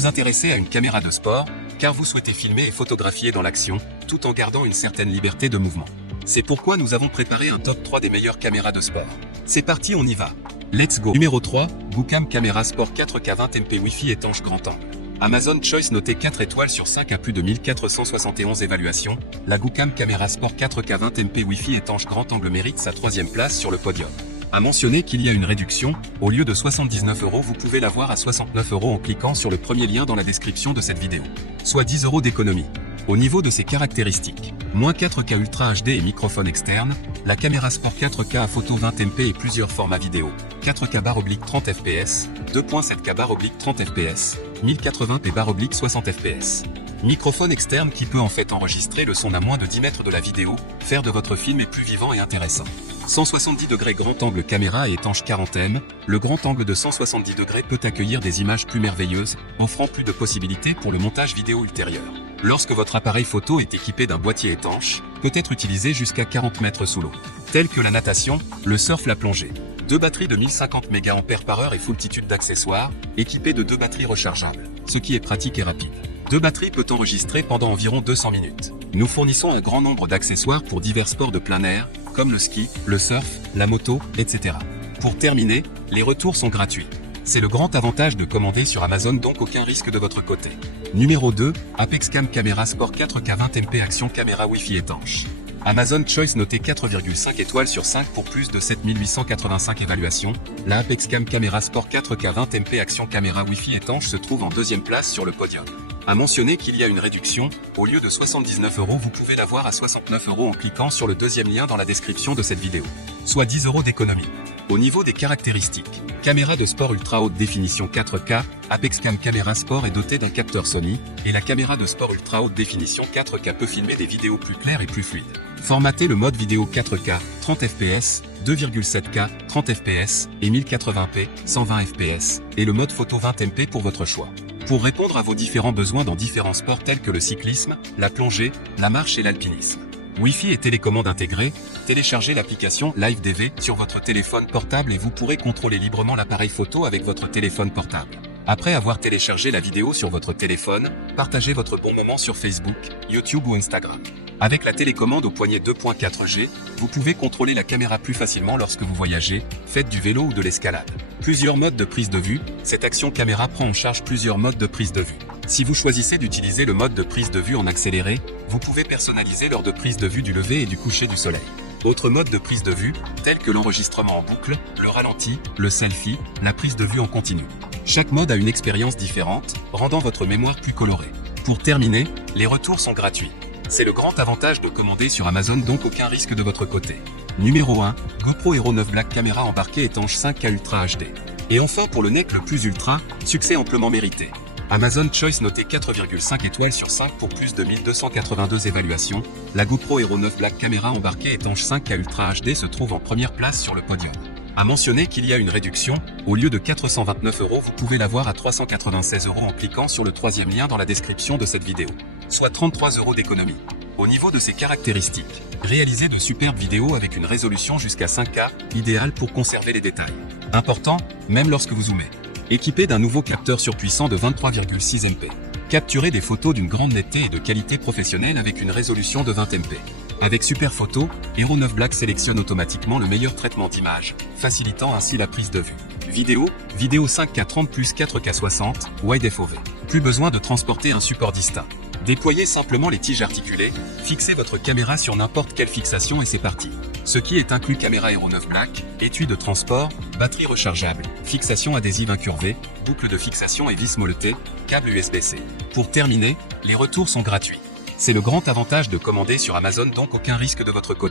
vous intéressez à une caméra de sport, car vous souhaitez filmer et photographier dans l'action, tout en gardant une certaine liberté de mouvement. C'est pourquoi nous avons préparé un top 3 des meilleures caméras de sport. C'est parti, on y va. Let's go. Numéro 3, Goocam Camera Sport 4K 20MP Wi-Fi étanche grand angle. Amazon Choice noté 4 étoiles sur 5 à plus de 1471 évaluations, la Goocam Camera Sport 4K 20MP Wi-Fi étanche grand angle mérite sa 3e place sur le podium. À mentionner qu'il y a une réduction, au lieu de 79 €, vous pouvez l'avoir à 69 € en cliquant sur le premier lien dans la description de cette vidéo. Soit 10 € d'économie. Au niveau de ses caractéristiques, moins 4K Ultra HD et microphone externe, la caméra Sport 4K à photo 20MP et plusieurs formats vidéo, 4K/30 fps, 2.7K/30 fps, 1080p/60 fps. Microphone externe qui peut en fait enregistrer le son à moins de 10 mètres de la vidéo, faire de votre film plus vivant et intéressant. 170 degrés grand angle caméra et étanche 40mm, le grand angle de 170 degrés peut accueillir des images plus merveilleuses, offrant plus de possibilités pour le montage vidéo ultérieur. Lorsque votre appareil photo est équipé d'un boîtier étanche, peut être utilisé jusqu'à 40 mètres sous l'eau, tels que la natation, le surf, la plongée. 2 batteries de 1050 mAh et foultitude d'accessoires, équipées de 2 batteries rechargeables, ce qui est pratique et rapide. 2 batteries peut enregistrer pendant environ 200 minutes. Nous fournissons un grand nombre d'accessoires pour divers sports de plein air, comme le ski, le surf, la moto, etc. Pour terminer, les retours sont gratuits. C'est le grand avantage de commander sur Amazon, donc aucun risque de votre côté. Numéro 2, ApexCam Camera Sport 4K 20MP Action Caméra Wi-Fi étanche. Amazon Choice noté 4,5 étoiles sur 5 pour plus de 7885 évaluations, la ApexCam Camera Sport 4K 20MP Action Caméra Wi-Fi étanche se trouve en 2e place sur le podium. À mentionner qu'il y a une réduction, au lieu de 79 €, vous pouvez l'avoir à 69 € en cliquant sur le deuxième lien dans la description de cette vidéo. Soit 10 € d'économie. Au niveau des caractéristiques, caméra de sport ultra haute définition 4K, ApexCam Camera Sport est dotée d'un capteur Sony, et la caméra de sport ultra haute définition 4K peut filmer des vidéos plus claires et plus fluides. Formatez le mode vidéo 4K, 30 fps, 2,7K, 30 fps, et 1080p, 120 fps, et le mode photo 20MP pour votre choix. Pour répondre à vos différents besoins dans différents sports tels que le cyclisme, la plongée, la marche et l'alpinisme. Wi-Fi et télécommande intégrée, téléchargez l'application LiveDV sur votre téléphone portable et vous pourrez contrôler librement l'appareil photo avec votre téléphone portable. Après avoir téléchargé la vidéo sur votre téléphone, partagez votre bon moment sur Facebook, YouTube ou Instagram. Avec la télécommande au poignet 2.4G, vous pouvez contrôler la caméra plus facilement lorsque vous voyagez, faites du vélo ou de l'escalade. Plusieurs modes de prise de vue, cette action caméra prend en charge plusieurs modes de prise de vue. Si vous choisissez d'utiliser le mode de prise de vue en accéléré, vous pouvez personnaliser l'heure de prise de vue du lever et du coucher du soleil. Autres modes de prise de vue, tels que l'enregistrement en boucle, le ralenti, le selfie, la prise de vue en continu. Chaque mode a une expérience différente, rendant votre mémoire plus colorée. Pour terminer, les retours sont gratuits. C'est le grand avantage de commander sur Amazon, donc aucun risque de votre côté. Numéro 1, GoPro Hero 9 Black caméra embarquée étanche 5K Ultra HD. Et enfin pour le NEC le plus ultra, succès amplement mérité. Amazon Choice noté 4,5 étoiles sur 5 pour plus de 1282 évaluations, la GoPro Hero 9 Black caméra embarquée étanche 5K Ultra HD se trouve en première place sur le podium. À mentionner qu'il y a une réduction, au lieu de 429 €, vous pouvez l'avoir à 396 € en cliquant sur le troisième lien dans la description de cette vidéo. Soit 33 € d'économie. Au niveau de ses caractéristiques, réalisez de superbes vidéos avec une résolution jusqu'à 5K, idéale pour conserver les détails. Important, même lorsque vous zoomez. Équipé d'un nouveau capteur surpuissant de 23,6 MP. Capturez des photos d'une grande netteté et de qualité professionnelle avec une résolution de 20 MP. Avec Super Photo, Hero 9 Black sélectionne automatiquement le meilleur traitement d'image, facilitant ainsi la prise de vue. Vidéo 5K 30 plus 4K 60, Wide FOV. Plus besoin de transporter un support distinct. Déployez simplement les tiges articulées, fixez votre caméra sur n'importe quelle fixation et c'est parti. Ce qui est inclus: caméra Hero 9 Black, étui de transport, batterie rechargeable, fixation adhésive incurvée, boucle de fixation et vis molletée, câble USB-C. Pour terminer, les retours sont gratuits. C'est le grand avantage de commander sur Amazon, donc aucun risque de votre côté.